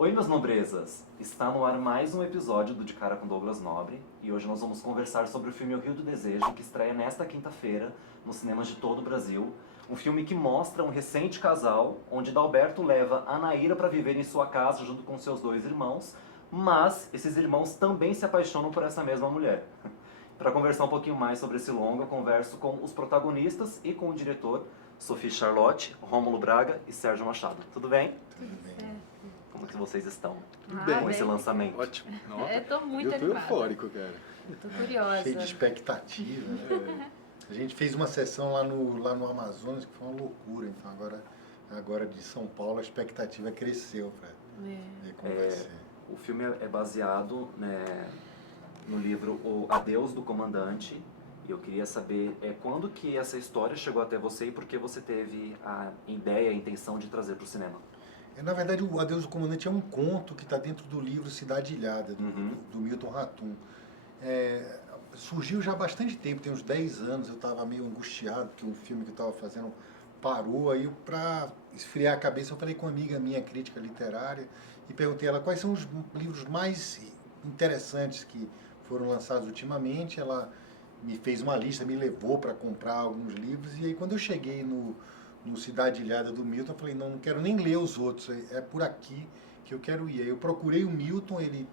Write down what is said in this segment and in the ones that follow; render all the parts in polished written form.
Oi, meus nobrezas! Está no ar mais um episódio do De Cara com Douglas Nobre e hoje nós vamos conversar sobre o filme O Rio do Desejo, que estreia nesta quinta-feira nos cinemas de todo o Brasil. Um filme que mostra um recente casal, onde Dalberto leva a Anaíra para viver em sua casa junto com seus dois irmãos, mas esses irmãos também se apaixonam por essa mesma mulher. Para conversar um pouquinho mais sobre esse longa, eu converso com os protagonistas e com o diretor, Sophie Charlotte, Rômulo Braga e Sérgio Machado. Tudo bem? Tudo bem. Como que vocês estão Bem. com esse lançamento? Ótimo. Eu tô muito Eu tô animada. eufórico, cara. Tô curiosa. Cheio de expectativa, né? A gente fez uma sessão lá no Amazonas que foi uma loucura. Então agora de São Paulo a expectativa cresceu para ver como vai ser. O filme é baseado, né, no livro O Adeus do Comandante. E eu queria saber quando que essa história chegou até você e por que você teve a ideia, a intenção de trazer para o cinema. Na verdade, o Adeus do Comandante é um conto que está dentro do livro Cidade Ilhada, do Milton Ratum. Surgiu já há bastante tempo, tem uns 10 anos, eu estava meio angustiado, porque um filme que eu estava fazendo parou, aí para esfriar a cabeça eu falei com uma amiga minha, crítica literária, e perguntei a ela quais são os livros mais interessantes que foram lançados ultimamente. Ela me fez uma lista, me levou para comprar alguns livros, e aí quando eu cheguei no Cidade Ilhada do Milton, eu falei, não quero nem ler os outros, é por aqui que eu quero ir. Aí eu procurei o Milton, ele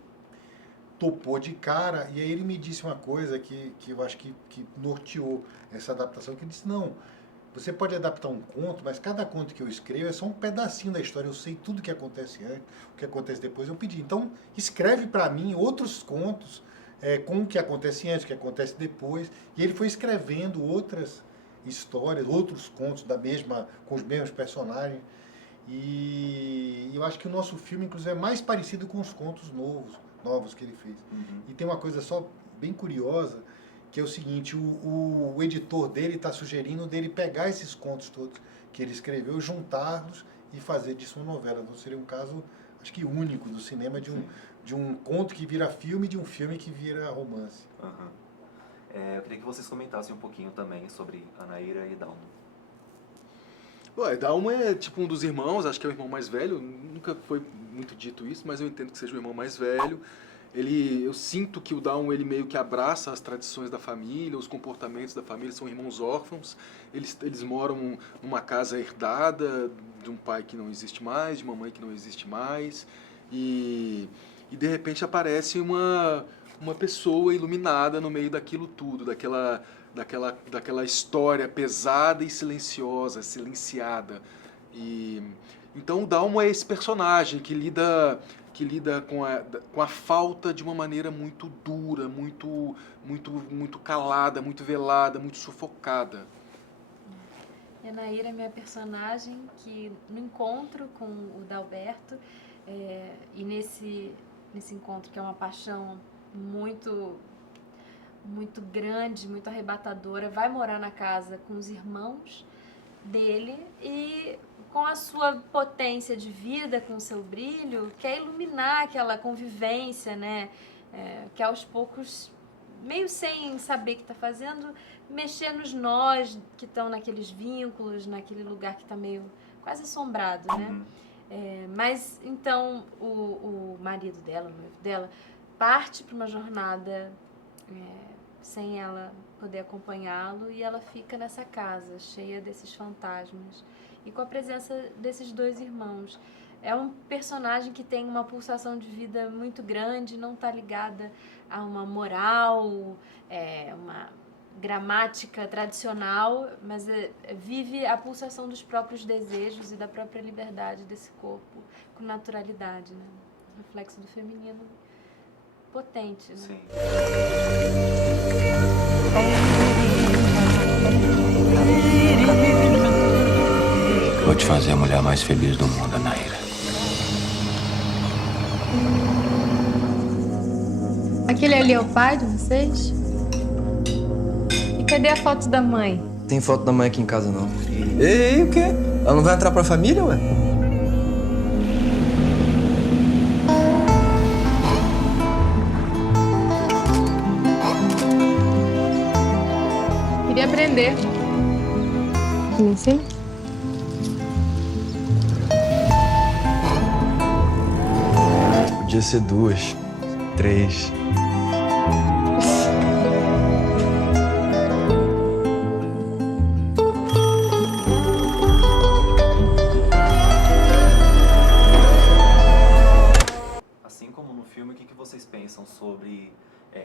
topou de cara, e aí ele me disse uma coisa que eu acho que norteou essa adaptação, que ele disse, não, você pode adaptar um conto, mas cada conto que eu escrevo é só um pedacinho da história, eu sei tudo o que acontece antes, o que acontece depois. Eu pedi, então escreve para mim outros contos com o que acontece antes, o que acontece depois, e ele foi escrevendo outras histórias, outros contos com os mesmos personagens, e eu acho que o nosso filme, inclusive, é mais parecido com os contos novos que ele fez. E tem uma coisa só bem curiosa, que é o seguinte, o editor dele está sugerindo dele pegar esses contos todos que ele escreveu, juntá-los e fazer disso uma novela. Então seria um caso, acho que único do cinema, de um conto que vira filme e de um filme que vira romance. Eu queria que vocês comentassem um pouquinho também sobre Anaíra e Dalmo. Dalmo é tipo um dos irmãos, acho que é o irmão mais velho, nunca foi muito dito isso, mas eu entendo que seja o irmão mais velho. Eu sinto que o Dalmo, ele meio que abraça as tradições da família, os comportamentos da família, são irmãos órfãos, eles moram numa casa herdada de um pai que não existe mais, de uma mãe que não existe mais, e de repente aparece uma pessoa iluminada no meio daquilo tudo, daquela história pesada e silenciosa, silenciada. Então o Dalmo é esse personagem que lida com a falta de uma maneira muito dura, muito calada, muito velada, muito sufocada. A Anaíra é minha personagem que, no encontro com o Dalberto, e nesse encontro, que é uma paixão muito grande, muito arrebatadora, vai morar na casa com os irmãos dele e, com a sua potência de vida, com o seu brilho, quer iluminar aquela convivência, né? Que aos poucos, meio sem saber o que está fazendo, mexer nos nós que estão naqueles vínculos, naquele lugar que está meio quase assombrado, né? Mas então o marido dela, o noivo dela, parte para uma jornada sem ela poder acompanhá-lo, e ela fica nessa casa cheia desses fantasmas e com a presença desses dois irmãos. É um personagem que tem uma pulsação de vida muito grande, não está ligada a uma moral, uma gramática tradicional, mas vive a pulsação dos próprios desejos e da própria liberdade desse corpo com naturalidade, né? Reflexo do feminino potente, né? Sim. Vou te fazer a mulher mais feliz do mundo, Anaíra. Aquele ali é o pai de vocês? E cadê a foto da mãe? Tem foto da mãe aqui em casa, não. Ei, o quê? Ela não vai entrar pra família, ué? Queria aprender. Me ensina? Podia ser 2, 3. Assim como no filme, o que vocês pensam sobre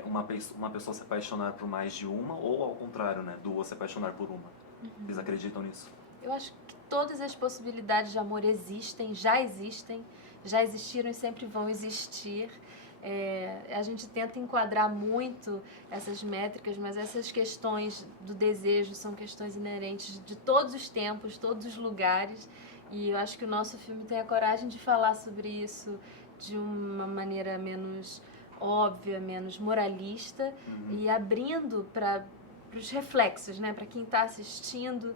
uma pessoa se apaixonar por mais de uma, ou ao contrário, né, duas se apaixonar por uma? Vocês acreditam nisso? Eu acho que todas as possibilidades de amor existem, já existiram e sempre vão existir. A gente tenta enquadrar muito essas métricas, mas essas questões do desejo são questões inerentes de todos os tempos, todos os lugares. E eu acho que o nosso filme tem a coragem de falar sobre isso de uma maneira menos óbvia, menos moralista, e abrindo para os reflexos, né? Para quem está assistindo,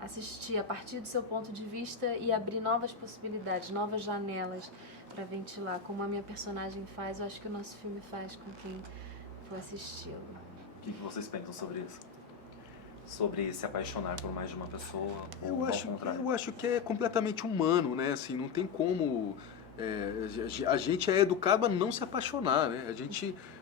assistir a partir do seu ponto de vista e abrir novas possibilidades, novas janelas para ventilar. Como a minha personagem faz, eu acho que o nosso filme faz com quem for assisti-lo. O que vocês pensam sobre isso? Sobre se apaixonar por mais de uma pessoa, ou ao contrário? Eu acho que é completamente humano, né? Assim, não tem como... a gente é educado a não se apaixonar, né?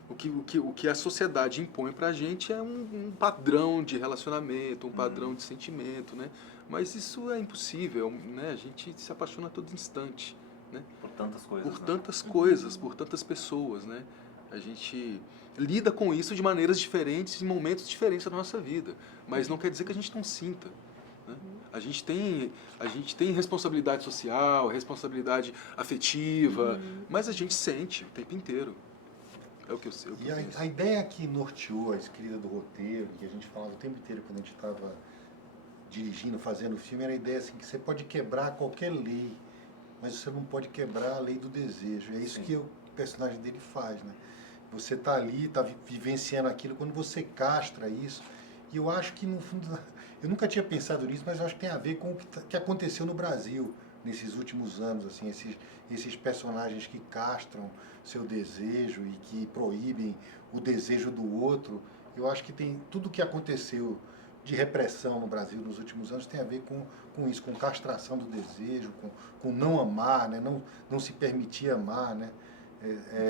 O que a sociedade impõe pra gente é um padrão de relacionamento, um padrão de sentimento, né? Mas isso é impossível, né? A gente se apaixona a todo instante, né? Por tantas coisas. Por tantas coisas, por tantas pessoas, né? A gente lida com isso de maneiras diferentes, em momentos diferentes da nossa vida. Mas não quer dizer que a gente não sinta, né? A gente tem responsabilidade social, responsabilidade afetiva, mas a gente sente o tempo inteiro. É o que eu sei. E a ideia que norteou a escrita do roteiro, que a gente falava o tempo inteiro quando a gente estava dirigindo, fazendo o filme, era a ideia assim, que você pode quebrar qualquer lei, mas você não pode quebrar a lei do desejo. É isso que o personagem dele faz, né? Você está ali, está vivenciando aquilo, quando você castra isso. E eu acho que, no fundo, eu nunca tinha pensado nisso, mas eu acho que tem a ver com o que aconteceu no Brasil nesses últimos anos, assim, esses personagens que castram seu desejo e que proíbem o desejo do outro. Eu acho que tem tudo o que aconteceu de repressão no Brasil nos últimos anos tem a ver com isso, com castração do desejo, com não amar, né? Não se permitir amar, né?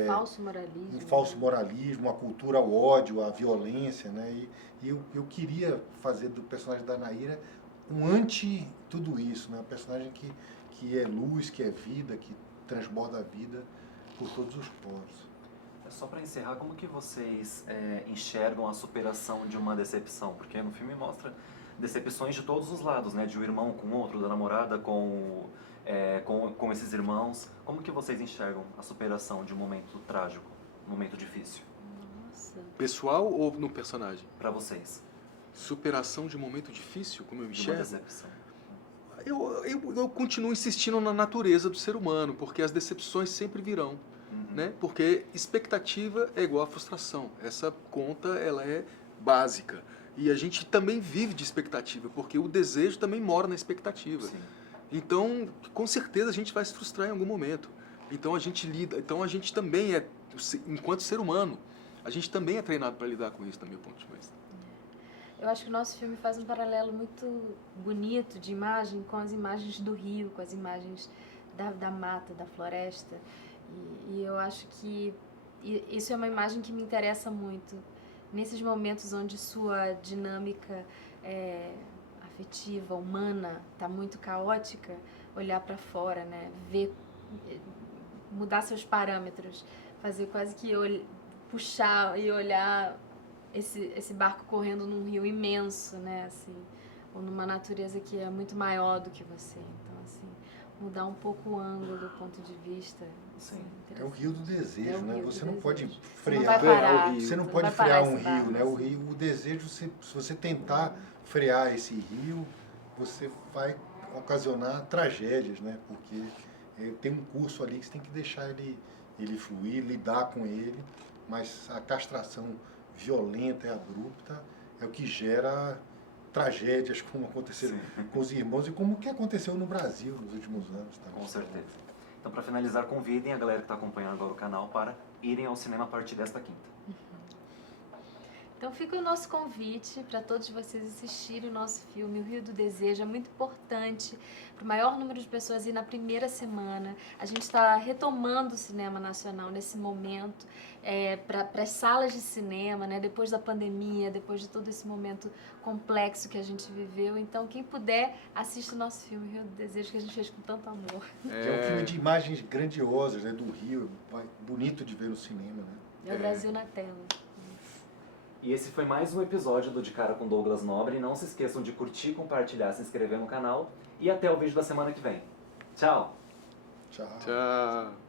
Falso moralismo. Um falso moralismo, a cultura ao ódio, a violência, né? E eu queria fazer do personagem da Naira um anti tudo isso, né? Um personagem que é luz, que é vida, que transborda a vida por todos os poros. Só para encerrar, como que vocês enxergam a superação de uma decepção? Porque no filme mostra decepções de todos os lados, né? De um irmão com outro, da namorada com esses irmãos. Como que vocês enxergam a superação de um momento trágico, um momento difícil? Nossa. Pessoal ou no personagem? Para vocês. Superação de um momento difícil, como eu De uma enxergo? decepção. Eu continuo insistindo na natureza do ser humano, porque as decepções sempre virão. Né? Porque expectativa é igual a frustração. Essa conta ela é básica. E a gente também vive de expectativa, porque o desejo também mora na expectativa. Sim. Então, com certeza a gente vai se frustrar em algum momento. Então a gente também enquanto ser humano, a gente também é treinado para lidar com isso, do meu ponto de vista. Eu acho que o nosso filme faz um paralelo muito bonito de imagem com as imagens do rio, com as imagens da mata, da floresta. E eu acho que isso é uma imagem que me interessa muito. Nesses momentos onde sua dinâmica afetiva, humana, está muito caótica, olhar para fora, né? Ver, mudar seus parâmetros, fazer quase que puxar e olhar esse barco correndo num rio imenso, né? Assim, ou numa natureza que é muito maior do que você. Então, assim, mudar um pouco o ângulo do ponto de vista. Sim. É o rio do desejo, né? Você não pode Você frear. não vai parar. Você não Você pode vai parar frear esse um barco, rio, né? O desejo, se você tentar frear esse rio, você vai ocasionar tragédias, né? Porque tem um curso ali que você tem que deixar ele fluir, lidar com ele, mas a castração violenta e abrupta é o que gera tragédias, como aconteceram com os irmãos e como que aconteceu no Brasil nos últimos anos também. Com certeza. Então, para finalizar, convidem a galera que está acompanhando agora o canal para irem ao cinema a partir desta quinta. Então fica o nosso convite para todos vocês assistirem o nosso filme, O Rio do Desejo. É muito importante para o maior número de pessoas ir na primeira semana. A gente está retomando o cinema nacional nesse momento, para as salas de cinema, né? Depois da pandemia, depois de todo esse momento complexo que a gente viveu. Então quem puder, assista o nosso filme, O Rio do Desejo, que a gente fez com tanto amor. Que é um filme de imagens grandiosas, né, do Rio, bonito de ver no cinema, né? É o Brasil na tela. E esse foi mais um episódio do De Cara com Douglas Nobre. Não se esqueçam de curtir, compartilhar, se inscrever no canal. E até o vídeo da semana que vem. Tchau! Tchau. Tchau.